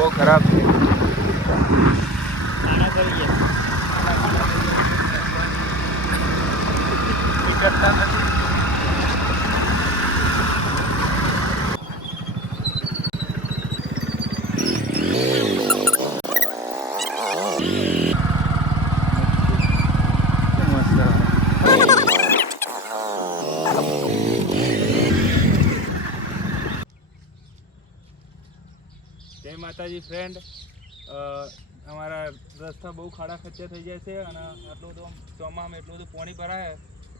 બહુ ખરાબ છે. ખાના કરી કરતા નથી. જય માતાજી ફ્રેન્ડ. અમારા રસ્તા બહુ ખાડા ખચ્ચા થઈ જાય છે અને આટલું બધું ચોમામાં એટલું બધું પાણી ભરાય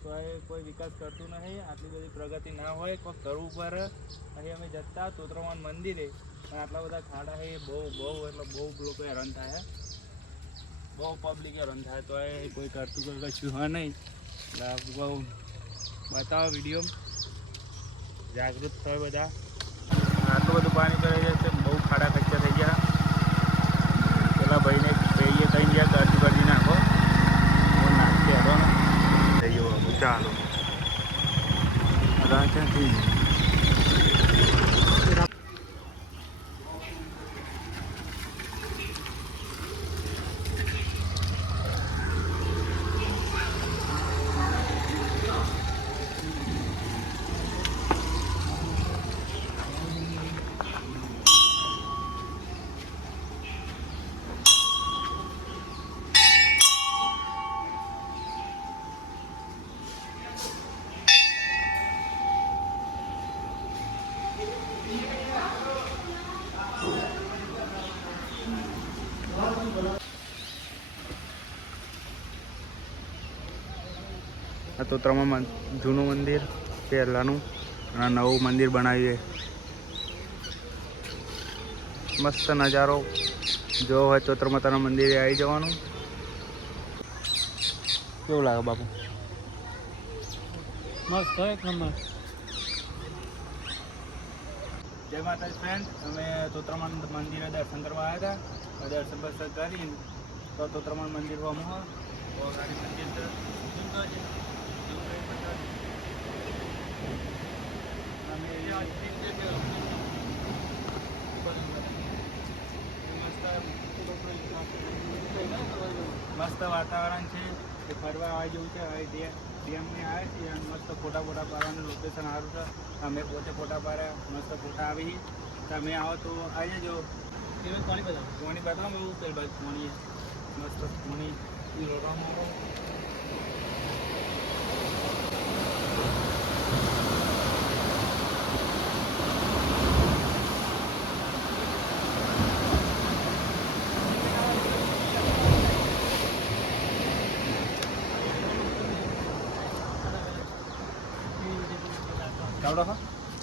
તો એ કોઈ વિકાસ કરતું નહીં. આટલી બધી પ્રગતિ ના હોય કોઈ કરવું પડે. અહીં અમે જતા તોત્રમાન મંદિરે અને આટલા બધા ખાડા છે. બહુ એટલે બહુ લોકો હેરાન થાય, બહુ પબ્લિક હેરાન થાય તો એ કોઈ કરતું કોઈ કશું હા નહીં. બહુ બતાવો વિડીયો, જાગૃત થાય બધા. આટલું બધું પાણી ભરાઈ જાય છે, બહુ ખાડા ખચ્ચા થઈ ગયા. પેલા ભાઈને કહીએ કઈ ગયા ગાડી બાજી નાખો, હું નાખી હેરો ને થઈ ગયો. ચાલો રાંચાથી આ તોત્રમાં જૂનું મંદિર પહેલાંનું અને નવું મંદિર બનાવ્યું. મસ્ત નજારો જો હોય તોત્ર માતાના મંદિરે આવી જવાનું. કેવું લાગે બાપુ? મસ્ત હોય એક નંબર. જય માતાજી ફ્રેન્ડ. અમે તોત્રમાન મંદિરે દર્શન કરવા આવ્યા હતા. દર્શન બર્શન કરીને તો તોત્રમાન મંદિર મંદિર મસ્ત વાતાવરણ છે. એ ફરવા આવી જેવું છે. હવે ડેમને આવે છે અને મસ્ત ફોટા પાડવાનું લોકેશન સારું છે. અમે પોતે ફોટા પાડ્યા, મસ્ત ફોટા આવી. તમે આવો તો આવી જજો. પાણી બતાવો એવું પેલ બાજુ પાણી મસ્ત પાણી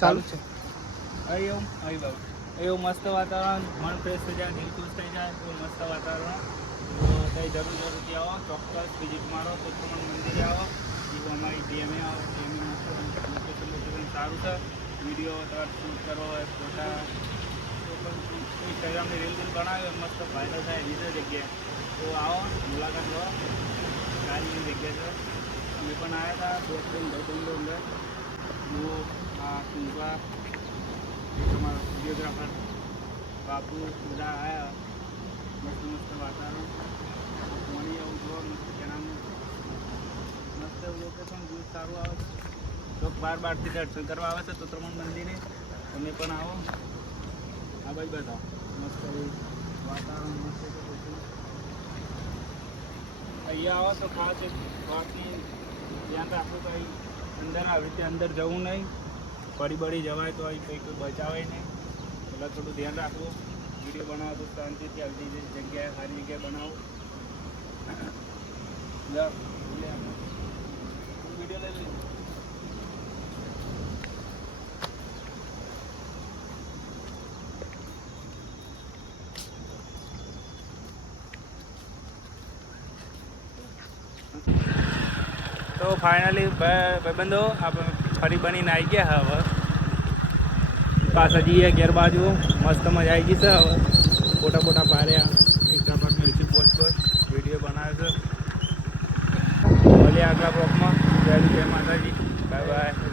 ચાલુ છે. એવું આવી બાબુ એવું મસ્ત વાતાવરણ, મન ફ્રેશ થઈ જાય, દિલ ખુશ થઈ જાય. એવું મસ્ત વાતાવરણ. તો કંઈ જરૂરથી આવો, ચોક્કસ વિઝિટ મારો. તોત્રમાન મંદિરે આવો. એવું અમારી ડીએમએ આવો. લોકેશન સારું છે. વિડીયો તમારે શૂટ કરવો હોય, ફોટા ઇન્સ્ટાગ્રામની રીલ બનાવે મસ્ત ફાયદો થાય બીજી જગ્યાએ. તો આવો, મુલાકાત લો. સારી જગ્યા છે. અમે પણ આવ્યા હતા દોસ્તો અંદર. હું આ કુંભા તમારા વિડીયોગ્રાફર બાપુ બધા આવ્યા. મસ્ત વાતાવરણ, પાણી આવું જોવા મસ્ત કેનાલનું મસ્ત લોકેશન વ્યૂ સારું આવે છે. તો બારથી દર્શન કરવા આવે છે તોત્રમાન મંદિરે. તમે પણ આવો. આ ભાઈ બધા મસ્ત વાતાવરણ મસ્ત છે. અહીંયા આવો તો ખાસ એક વાતની ધ્યાન રાખો કે અંદર આવી રીતે અંદર જવું નહીં. બળી જવાય તો અહીં કંઈ બચાવે નહીં. એટલે થોડું ધ્યાન રાખવું. વિડીયો બનાવો તો શાંતિથી આવતી જગ્યાએ સારી જગ્યાએ બનાવો. વિડીયો લઈ લઈએ. તો ફાઇનલી ભાઈબંધો આપણે ફરી બનીને આવી ગયા. હવે પાછા જઈએ ઘેર બાજુ. મસ્ત મજા આવી ગઈ છે. હવે ફોટા પાડ્યા, ઇન્સ્ટા પર મેળવી પોસ્ટ પર વિડીયો બનાવે છે. મળીએ આગલા બ્લોગમાં. જય માતાજી. Bye bye.